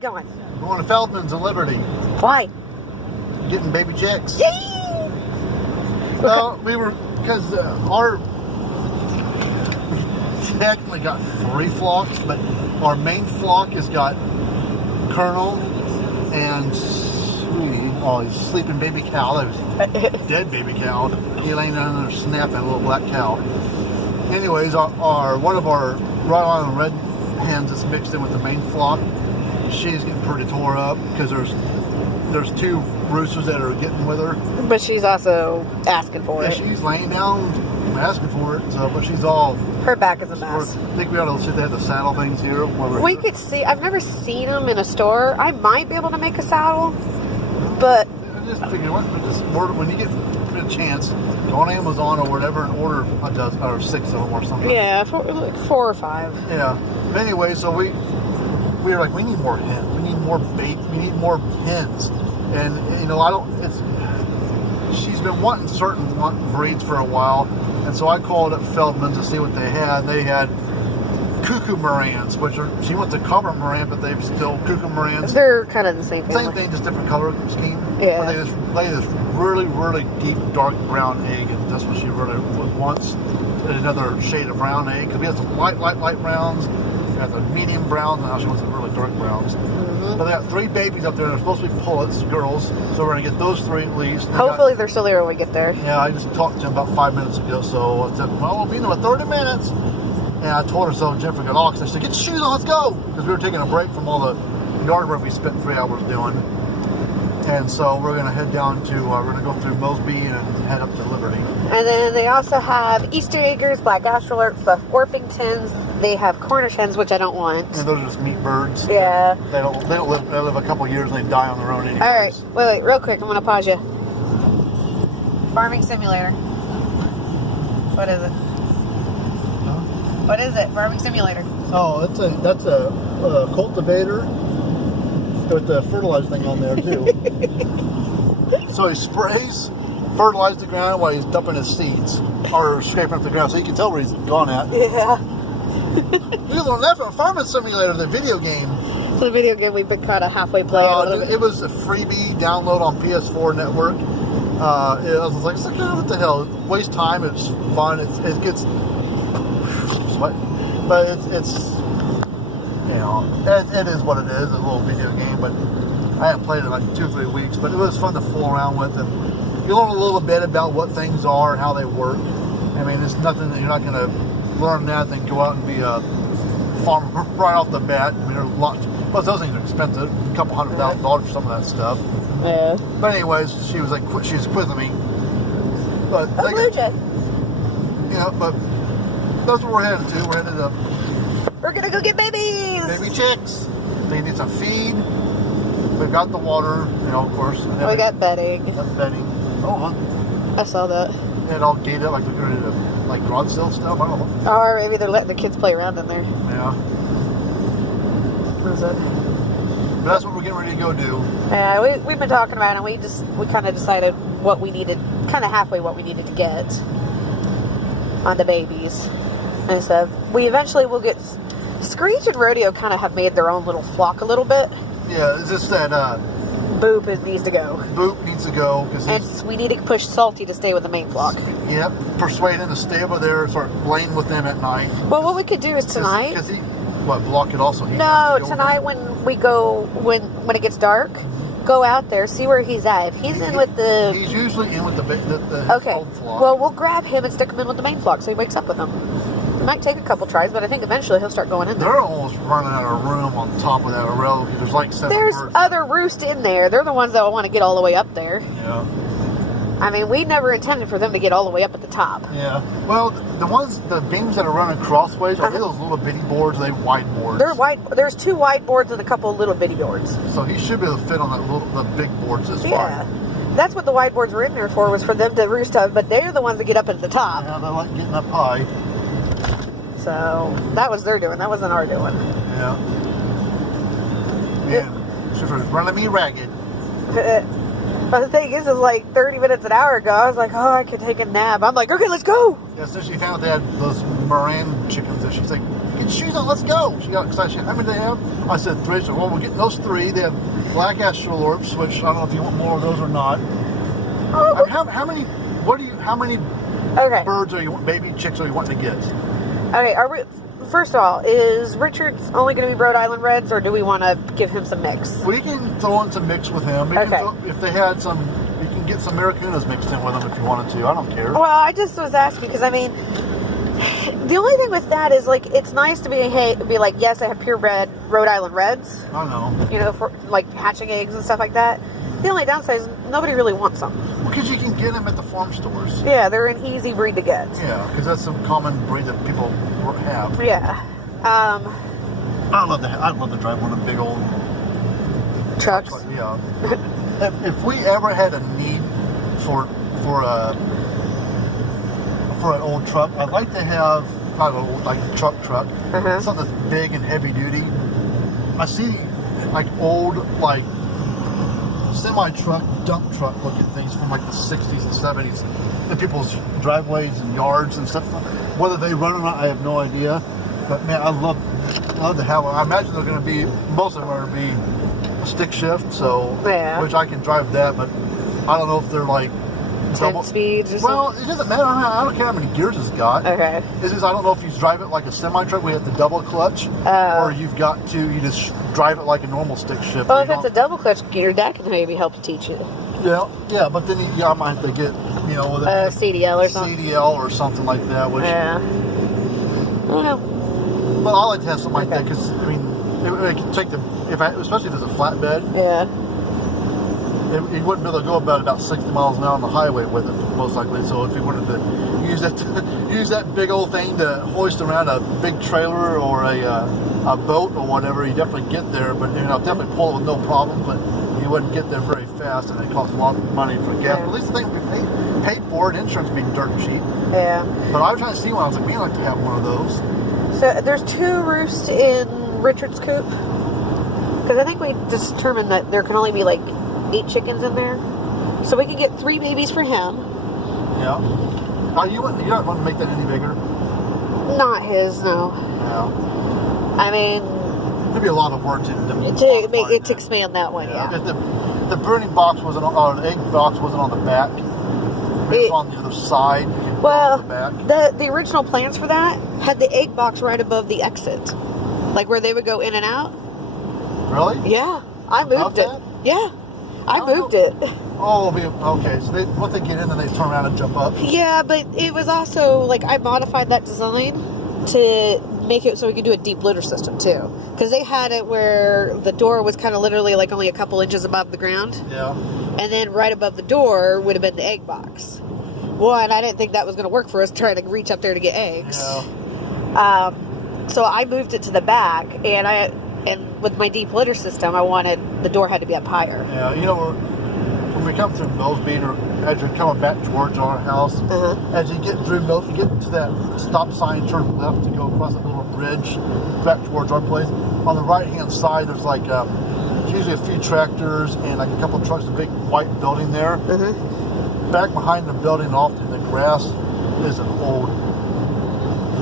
Going. We're going to Feldman's in Liberty. Why? Getting baby chicks. Yay! Well, we were, because we technically got 3 flocks, but our main flock has got Colonel and Sweetie. Oh, he's sleeping baby cow. That was dead baby cow. He laying down there snapping, a little black cow. Anyways, one of our Rhode Island red hens that's mixed in with the main flock, she's getting pretty tore up because there's 2 roosters that are getting with her. But she's also asking for it. She's laying down asking for it. So, but she's all. Her back is a mess. I think we ought to see if they have the saddle things here. We could see. I've never seen them in a store. I might be able to make a saddle, but I just figure when you get a chance, go on Amazon or whatever and order a dozen or 6 of them or something. Yeah, like 4 or 5. Yeah. But anyway, so we were like, we need more hens. We need more bait. We need more hens. And she's been wanting certain breeds for a while, and so I called up Feldman's to see what they had. They had cuckoo Morans, she wants a cover Moran, but they're still cuckoo Morans. They're kind of the same family. Same thing, just different color scheme. Yeah. But they just lay this really, really deep, dark brown egg, and that's what she really wants. Another shade of brown egg, because we had some light browns, we had the medium browns, and now she wants the really dark browns. Mm-hmm. But they got 3 babies up there. They're supposed to be pullets, girls, so we're going to get those 3 at least. Hopefully they're still there when we get there. Yeah, I just talked to him about 5 minutes ago, so I said, well, we'll be in about 30 minutes. And I told her so. Jennifer got off. I said, get your shoes on, let's go. Because we were taking a break from all the yard work we spent 3 hours doing. And so we're going to head down to, we're going to go through Mosby and head up to Liberty. And then they also have Easter eggers, black Australorps, buff Orpingtons. They have Cornish hens, which I don't want. And those are just meat birds. Yeah. They live a couple years and they die on their own anyways. All right, wait, real quick. I'm going to pause you. Farming Simulator. What is it? What is it? Farming Simulator. Oh, that's a cultivator with the fertilizer thing on there too. So he sprays, fertilizes the ground while he's dumping his seeds or scraping up the ground, so you can tell where he's gone at. Yeah. We learned that from Farming Simulator, the video game. It's a video game we've been kind of halfway playing. It was a freebie download on PS4 Network. I was like, oh, what the hell? Waste time. It's fun. It gets sweat, but it's it is what it is. A little video game, but I haven't played it in like 2 or 3 weeks. But it was fun to fool around with, and you learn a little bit about what things are and how they work. I mean, it's nothing that you're not going to learn that then go out and be a farmer right off the bat. I mean, there's a lot. Plus, those things are expensive. A couple $100,000 for some of that stuff. Yeah. But anyways, she was quizzing me. But Blue Jay. But that's what we're headed to. We're headed to We're gonna go get babies. baby chicks. They need some feed. We've got the water, of course. And We got bedding. got bedding. Oh, huh. I saw that. It all gated up like we're going to like garage sale stuff. I don't know. Or maybe they're letting the kids play around in there. Yeah. What is it? But that's what we're getting ready to go do. Yeah, we've been talking about it, and we kind of decided what we needed, kind of halfway what we needed to get on the babies and stuff. We eventually will get. Screech and Rodeo kind of have made their own little flock a little bit. Yeah, it's just that Boop needs to go. Boop needs to go. And we need to push Salty to stay with the main flock. Yep, persuade him to stay over there and start laying with them at night. Well, what we could do is tonight. Because block it also? No, tonight when we go, when it gets dark, go out there, see where he's at. If he's in with the... He's usually in with the okay. home flock. Well, we'll grab him and stick him in with the main flock so he wakes up with them. It might take a couple tries, but I think eventually he'll start going in there. They're almost running out of room on top of that rail because there's like 7 There's birds. other roosts in there. They're the ones that want to get all the way up there. Yeah. I mean, we never intended for them to get all the way up at the top. Yeah. Well, the beams that are running crossways, are they those little bitty boards? Are they wide boards? They're wide. There's 2 wide boards and a couple of little bitty boards. So he should be able to fit on the big boards this far. Yeah. That's what the wide boards were in there for, was for them to roost up, but they're the ones that get up at the top. Yeah, they like getting up high. So, that was their doing. That wasn't our doing. Yeah. And she was running me ragged. But the thing is like 30 minutes an hour ago, I was like, oh, I could take a nap. I'm like, okay, let's go. Yeah, so she found out they had those Moran chickens, and she's like, get she's on, let's go. She got excited. She said, how many do they have? I said 3. She said, well, we're getting those 3. They have black astrolorps, which I don't know if you want more of those or not. Oh, How many okay. birds are you, baby chicks are you wanting to get? Okay, first of all, is Richard's only going to be Rhode Island Reds, or do we want to give him some mix? We can throw in some mix with him. We can Okay. if they had some, you can get some Maricunas mixed in with them if you wanted to. I don't care. Well, I just was asking because, I mean, the only thing with that is, like, it's nice to be like, yes, I have pure red Rhode Island Reds, I know. you know, for, like, hatching eggs and stuff like that. The only downside is nobody really wants them. Because you can get them at the farm stores. Yeah, they're an easy breed to get. Yeah, because that's a common breed that people have. Yeah. I'd love to drive one of the big old Trucks. Yeah. if we ever had a need for an old truck, I'd like to have not an old, like a truck, Uh-huh. something that's big and heavy duty. I see like old like semi-truck, dump truck looking things from like the 60s and 70s in people's driveways and yards and stuff. Whether they run or not, I have no idea. But man, I love to have one. I imagine they're going to be, most of them are going to be a stick shift, so Yeah. which I can drive that, but I don't know if they're like 10 speeds or well, something? it doesn't matter. I don't care how many gears it's got. Okay. It's just I don't know if you drive it like a semi-truck where you have to double clutch, or you just drive it like a normal stick shift. Well, where if you it's a don't- double clutch gear, that can maybe help to teach you. yeah, but then I might have to get, with a CDL or something. CDL or something like that. Which, Yeah. I don't know. but I like to have something like that because I mean, it can take especially if it's a flatbed, Yeah. you wouldn't be able to go about 60 miles an hour on the highway with it most likely. So if you wanted to use that big old thing to hoist around a big trailer or a boat or whatever, you definitely get there. But definitely pull it with no problem. But you wouldn't get there very fast, and it costs a lot of money for gas. Yeah. But at least the thing we paid for it, insurance being dirt cheap. Yeah. But I was trying to see one. I was like, man, I'd like to have one of those. So there's 2 roosts in Richard's coop. Because I think we determined that there can only be like 8 chickens in there. So we can get 3 babies for him. Yeah. You don't want to make that any bigger? Not his, no. Yeah. I mean, It'd be a lot of work to to expand that one, yeah. If the burning box wasn't or the egg box wasn't on the back, it's on the other side. You can Well, on the back. the original plans for that had the egg box right above the exit. Like where they would go in and out. Really? Yeah. I moved it. that? Yeah. I Oh. moved it. Oh, okay. So once they get in, then they turn around and jump up. Yeah, but it was also like I modified that design to make it so we could do a deep litter system too. Because they had it where the door was kind of literally like only a couple inches above the ground. Yeah. And then right above the door would have been the egg box. One, I didn't think that was going to work for us trying to reach up there to get eggs. Yeah. So I moved it to the back, and with my deep litter system, I wanted the door had to be up higher. Yeah. When we come through Millsbeat, or as you're coming back towards our house, as you get through Millsbeat, you get to that stop sign, turn left to go across that little bridge back towards our place. On the right-hand side, there's like usually a few tractors and like a couple of trucks, a big white building there. Back behind the building, off in the grass, is an old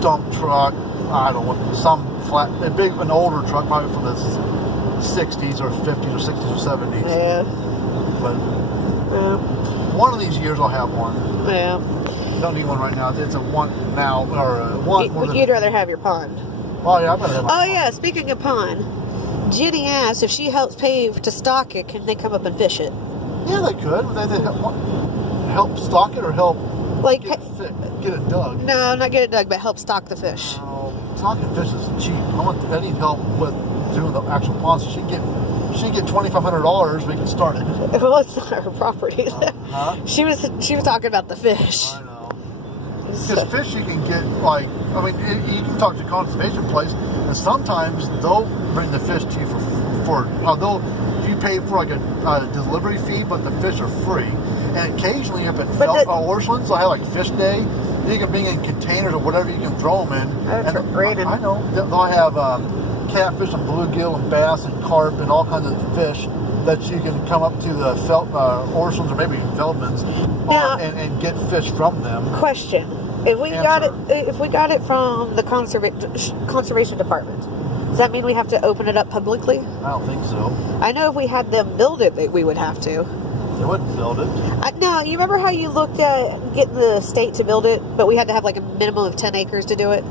dump truck. I don't know, an older truck, probably from the 60s or 50s or 60s or 70s. Yeah. But one of these years I'll have one. Yeah. Don't need one right now. It's a one now, or a one more than... You'd rather have your pond. Oh, yeah, I'd rather have my Oh, yeah. Speaking of pond, Jenny asked if she helps pay to stock it, can they come up and fish it? Yeah, they could. They help stock it or help Like, get it dug. no, not get it dug, but help stock the fish. Stocking fish is cheap. I need help with doing the actual pond. So she can get $2,500. We can start it. Well, it's not her property. Huh? She was talking about the fish. I know. Because fish you can get you can talk to a conservation place, and sometimes they'll bring the fish to you you pay for like a delivery fee, but the fish are free. And occasionally up at Orchlands, they'll have like fish day. You can bring in containers or whatever you can throw them in. That's great. I know. They'll have catfish and bluegill and bass and carp and all kinds of fish that you can come up to the Orchlands or maybe Feldman's and get fish from them. Question. If we got it from the conservation department, does that mean we have to open it up publicly? I don't think so. I know if we had them build it, that we would have to. They wouldn't build it. No, you remember how you looked at getting the state to build it, but we had to have like a minimum of 10 acres to do it?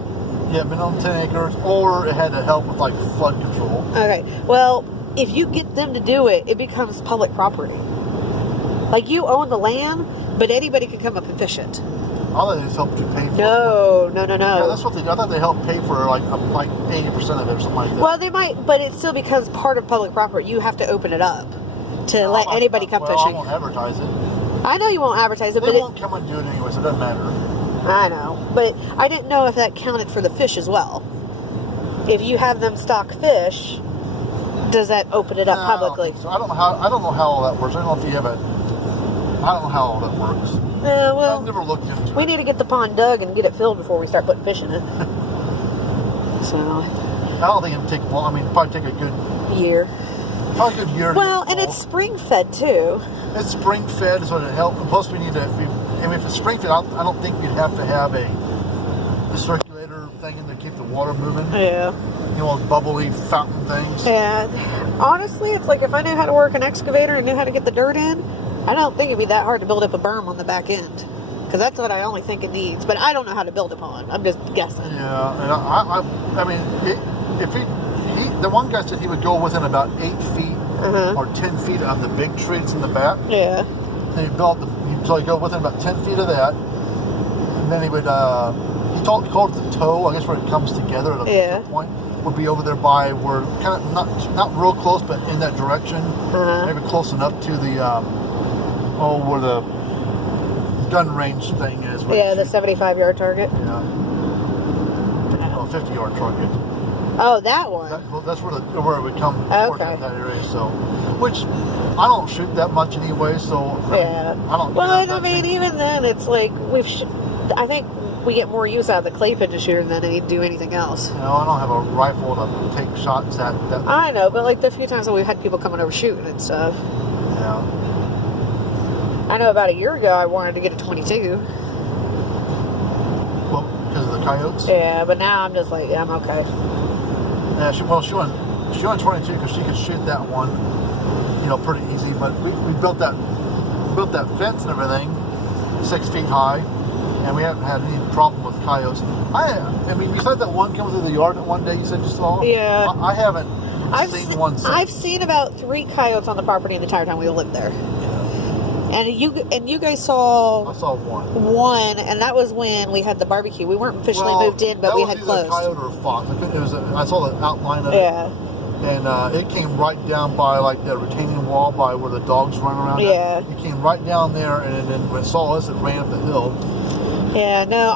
Yeah, minimum 10 acres, or it had to help with like flood control. Okay, well, if you get them to do it, it becomes public property. Like you own the land, but anybody can come up and fish it. I thought they just helped you pay for it. No. Yeah, that's what they do. I thought they helped pay for like 80% of it or something like that. Well, they might, but it still becomes part of public property. You have to open it up to let anybody come fishing. I won't advertise it. I know you won't advertise it, They but won't come and do it anyway, so it doesn't matter. I know, but I didn't know if that counted for the fish as well. If you have them stock fish, does that open it up publicly? So I don't know how all that works. I don't know if you have a. I don't know how all that works. Well, I've never looked into it. we need to get the pond dug and get it filled before we start putting fish in it. So, I don't think it would take long. I mean, it'd probably take a good year. Well, and it's spring fed too. It's spring fed, so it helps. Plus, we need to. I mean, if it's spring fed, I don't think we'd have to have a circulator thing in to keep the water moving. Yeah. You know, bubbly fountain things. And honestly, it's like if I knew how to work an excavator and knew how to get the dirt in, I don't think it'd be that hard to build up a berm on the back end. Because that's what I only think it needs. But I don't know how to build a pond. I'm just guessing. Yeah, and I mean, if the one guy said he would go within about 8 feet or 10 feet of the big tree that's in the back. Yeah. And so he'd go within about 10 feet of that. And then he would, he called it the toe, I guess where it comes together at a point, would be over there by where, kind of, not real close, but in that direction. Maybe close enough to the, where the gun range thing is. Yeah, the 75-yard target. Yeah. 50-yard target. Oh, that one. That's where it would come towards that area. So, which I don't shoot that much anyway. So yeah, I don't. Well, I mean, even then, it's like I think we get more use out of the clay pigeon shooter than they do anything else. You know, I don't have a rifle to take shots at. I know, but like the few times that we've had people coming over shooting and stuff. Yeah. I know about a year ago I wanted to get a 22. Well, because of the coyotes. Yeah, but now I'm just like, yeah, I'm okay. Yeah, she went 22 because she could shoot that one, pretty easy. But we built that fence and everything, 6 feet high, and we haven't had any problem with coyotes. I mean, besides that one coming through the yard that one day you said you saw. Yeah. I haven't seen one since. I've seen about 3 coyotes on the property the entire time we lived there. And you guys saw. I saw one. One, and that was when we had the barbecue. We weren't officially moved in, but we had closed. That was either a coyote or a fox. I saw the outline of it. Yeah. And it came right down by like the retaining wall by where the dogs run around. Yeah. It came right down there, and then when it saw us, it ran up the hill. Yeah. No,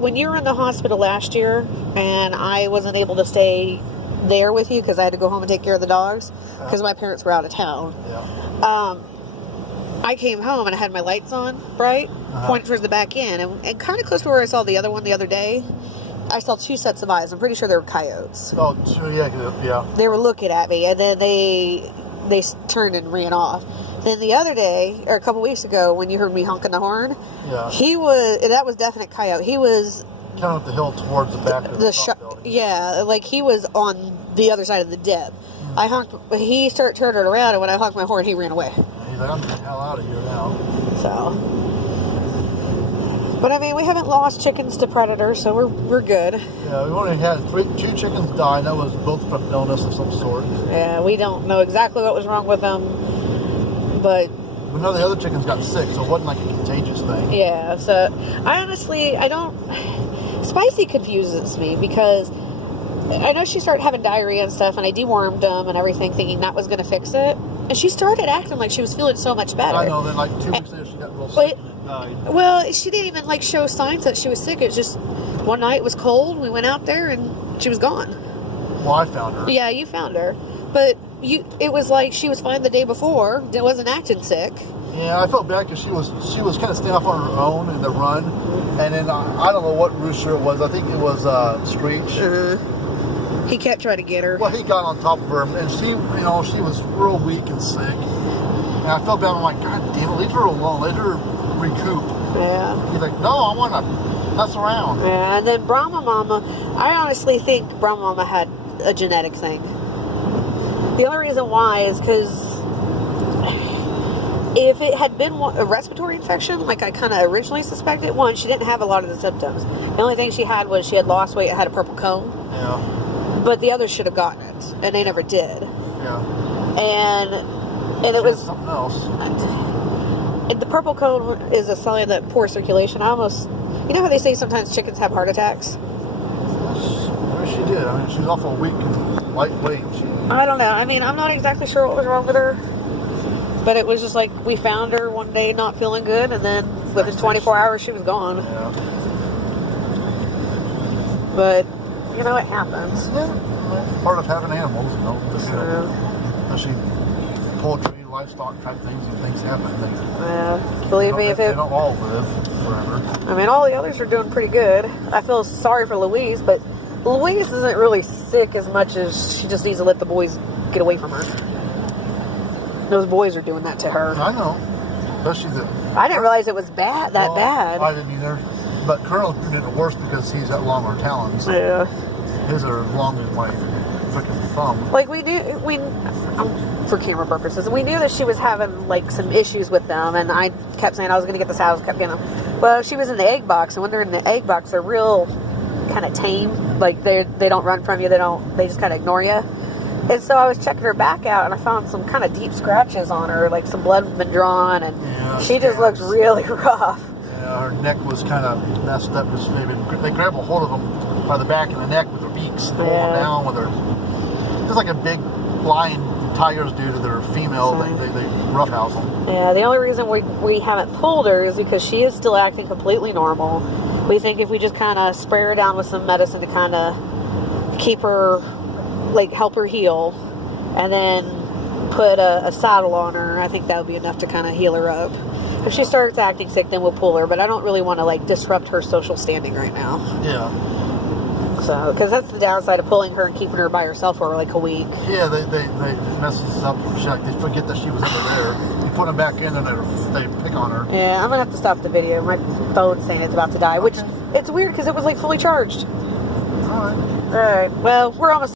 when you were in the hospital last year, and I wasn't able to stay there with you because I had to go home and take care of the dogs because my parents were out of town. Yeah. I came home and I had my lights on bright, pointed towards the back end, and kind of close to where I saw the other one the other day. I saw 2 sets of eyes. I'm pretty sure they were coyotes. Oh, yeah. They were looking at me, and then they turned and ran off. Then the other day, or a couple weeks ago, when you heard me honking the horn, that was definite coyote. He was coming up the hill towards the back of the shop building. Yeah, like he was on the other side of the dip. I honked. He started turning around, and when I honked my horn, he ran away. He's like, I'm getting the hell out of here now. So, but I mean, we haven't lost chickens to predators, so we're good. Yeah, we only had 2 chickens die, and that was both from illness of some sort. Yeah, we don't know exactly what was wrong with them, but none of the other chickens got sick, so it wasn't like a contagious thing. Yeah, so I don't. Spicy confuses me because I know she started having diarrhea and stuff, and I dewormed them and everything, thinking that was going to fix it. And she started acting like she was feeling so much better. I know. Then, like 2 weeks later, she got real sick and died. Well, she didn't even show signs that she was sick. It was just one night it was cold. We went out there and she was gone. Well, I found her. Yeah, you found her, but it was like she was fine the day before. It wasn't acting sick. Yeah, I felt bad because she was kind of staying off on her own in the run, and then I don't know what rooster it was. I think it was Screech. He kept trying to get her. Well, he got on top of her, and she was real weak and sick. And I felt bad. I'm like, God damn it, leave her alone. Let her recoup. Yeah. He's like, no, I want to mess around. Yeah, and then Brahma Mama, I honestly think Brahma Mama had a genetic thing. The only reason why is because if it had been a respiratory infection, like I kind of originally suspected, one, she didn't have a lot of the symptoms. The only thing she had was she had lost weight and had a purple cone. Yeah. But the others should have gotten it, and they never did. Yeah. And it was something else. And the purple cone is a sign that poor circulation. You know how they say sometimes chickens have heart attacks? Maybe she did. I mean, she's awful weak and lightweight. I don't know. I mean, I'm not exactly sure what was wrong with her. But it was just like we found her one day not feeling good, and then within 24 hours she was gone. Yeah. But, you know, it happens. Yeah. It's part of having animals, you know. Especially poultry, livestock type things, and things happen. Believe me, they don't all live forever. I mean, all the others are doing pretty good. I feel sorry for Louise, but Louise isn't really sick as much as she just needs to let the boys get away from her. Those boys are doing that to her. I know. Especially I didn't realize it was bad. I didn't either. But Colonel's doing it worse because he's got longer talons. Yeah. His are as long as my freaking thumb. Like for camera purposes, we knew that she was having like some issues with them, and I kept saying I was going to get this out. I kept getting them. Well, she was in the egg box, and when they're in the egg box, they're real kind of tame. Like they don't run from you. They just kind of ignore you. And so I was checking her back out, and I found some kind of deep scratches on her, like some blood had been drawn, and she just looked really rough. Yeah, her neck was kind of messed up because they grab a hold of them by the back of the neck with their beaks, pull them down with their. It's like a big lion tigers do to their female. They roughhouse them. Yeah, the only reason we haven't pulled her is because she is still acting completely normal. We think if we just kind of spray her down with some medicine to kind of keep her, like help her heal, and then put a saddle on her, I think that would be enough to kind of heal her up. If she starts acting sick, then we'll pull her, but I don't really want to like disrupt her social standing right now. Yeah. So, because that's the downside of pulling her and keeping her by herself for like a week. Yeah, they mess us up. They forget that she was ever there. You put them back in and they pick on her. Yeah, I'm gonna have to stop the video. My phone's saying it's about to die, which it's weird because it was like fully charged. All right. All right. Well, we're almost.